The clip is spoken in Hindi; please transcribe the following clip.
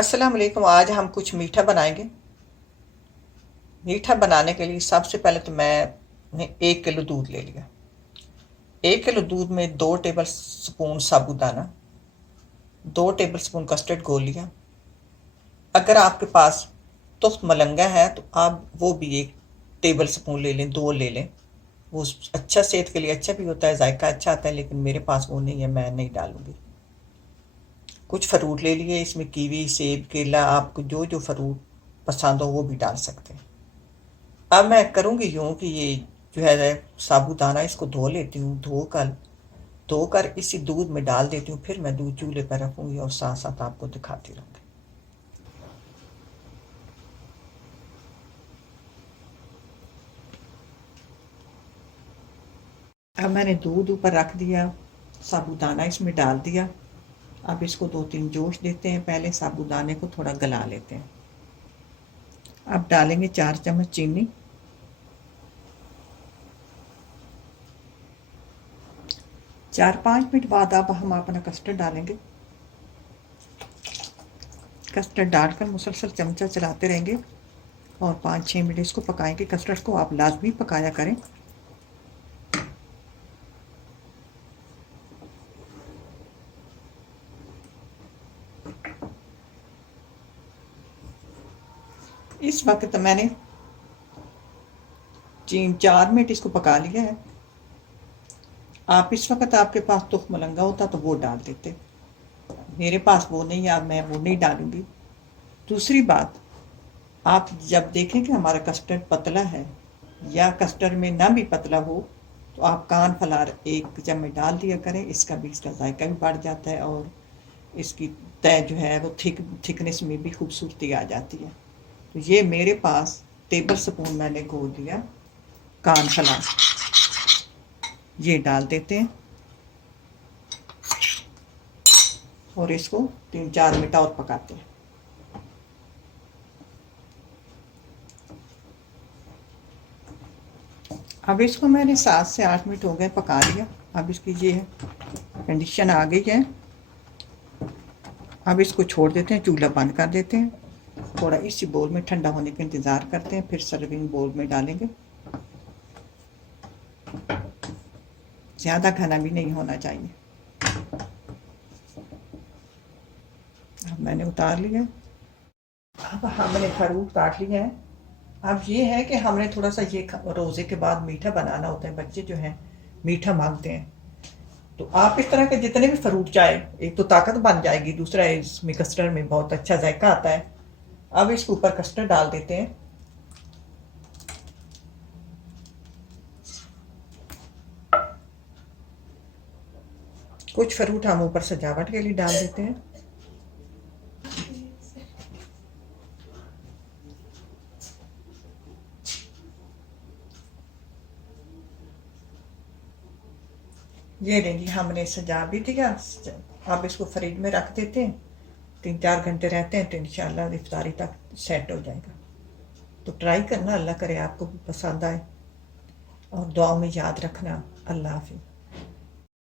अस्सलाम वालेकुम। आज हम कुछ मीठा बनाएंगे। मीठा बनाने के लिए सबसे पहले तो मैंने 1 किलो दूध ले लिया। 1 किलो दूध में 2 टेबल स्पून साबुदाना, 2 टेबल स्पून कस्टर्ड घोल लिया। अगर आपके पास तुफ्त मलंगा है तो आप वो भी 1 टेबल स्पून ले लें, 2 ले लें। वो अच्छा, सेहत के लिए अच्छा भी होता है, जायका अच्छा आता है, लेकिन मेरे पास वो नहीं है, मैं नहीं डालूंगी। कुछ फ्रूट ले लिए, इसमें कीवी, सेब, केला, आपको जो जो फ्रूट पसंद हो वो भी डाल सकते हैं। अब मैं करूँगी यूँ कि ये जो है साबूदाना, इसको धो लेती हूँ। धोकर इसी दूध में डाल देती हूँ। फिर मैं दूध चूल्हे पर रखूँगी और साथ साथ आपको दिखाती रहूँगी। अब मैंने दूध ऊपर रख दिया, साबूदाना इसमें डाल दिया। अब इसको 2-3 जोश देते हैं। पहले साबूदाने को थोड़ा गला लेते हैं। अब डालेंगे 4 चम्मच चीनी। 4-5 मिनट बाद अब हम अपना कस्टर्ड डालेंगे। कस्टर्ड डालकर मुसलसल चमचा चलाते रहेंगे और 5-6 मिनट इसको पकाएंगे। कस्टर्ड को आप लाजमी पकाया करें। इस वक्त मैंने 3-4 मिनट इसको पका लिया है। आप इस वक्त आपके पास तुख मलंगा होता तो वो डाल देते, मेरे पास वो नहीं है, अब मैं वो नहीं डालूंगी। दूसरी बात, आप जब देखें कि हमारा कस्टर्ड पतला है या कस्टर्ड में ना भी पतला हो तो आप कान फलार 1 चम्मच डाल दिया करें। इसका जायका भी बढ़ जाता है और इसकी तय जो है वो थिकनेस में भी खूबसूरती आ जाती है। तो ये मेरे पास टेबल स्पून मैंने घोल दिया कान फलार, ये डाल देते हैं और इसको 3-4 मिनट और पकाते हैं। अब इसको मैंने 7 से 8 मिनट हो गए पका लिया। अब इसकी ये है कंडीशन आ गई है। अब इसको छोड़ देते हैं, चूल्हा बंद कर देते हैं। थोड़ा इसी बोल में ठंडा होने का इंतज़ार करते हैं, फिर सर्विंग बोल में डालेंगे। ज़्यादा घना भी नहीं होना चाहिए। अब मैंने उतार लिया। अब हमने फ्रूट काट लिया है। अब ये है कि हमने थोड़ा सा ये रोज़े के बाद मीठा बनाना होता है। बच्चे जो हैं मीठा मांगते हैं, तो आप इस तरह के जितने भी फ्रूट चाहे, एक तो ताकत बन जाएगी, दूसरा इसमें कस्टर्ड में बहुत अच्छा जायका आता है। अब इसके ऊपर कस्टर्ड डाल देते हैं। कुछ फ्रूट हम ऊपर सजावट के लिए डाल देते हैं। ये देखिए हमने सजा भी दिया। अब इसको फ्रिज में रख देते हैं, 3-4 घंटे रहते हैं तो इंशाल्लाह इफ्तारी तक सेट हो जाएगा। तो ट्राई करना, अल्लाह करे आपको भी पसंद आए और दुआओं में याद रखना। अल्लाह हाफिज़।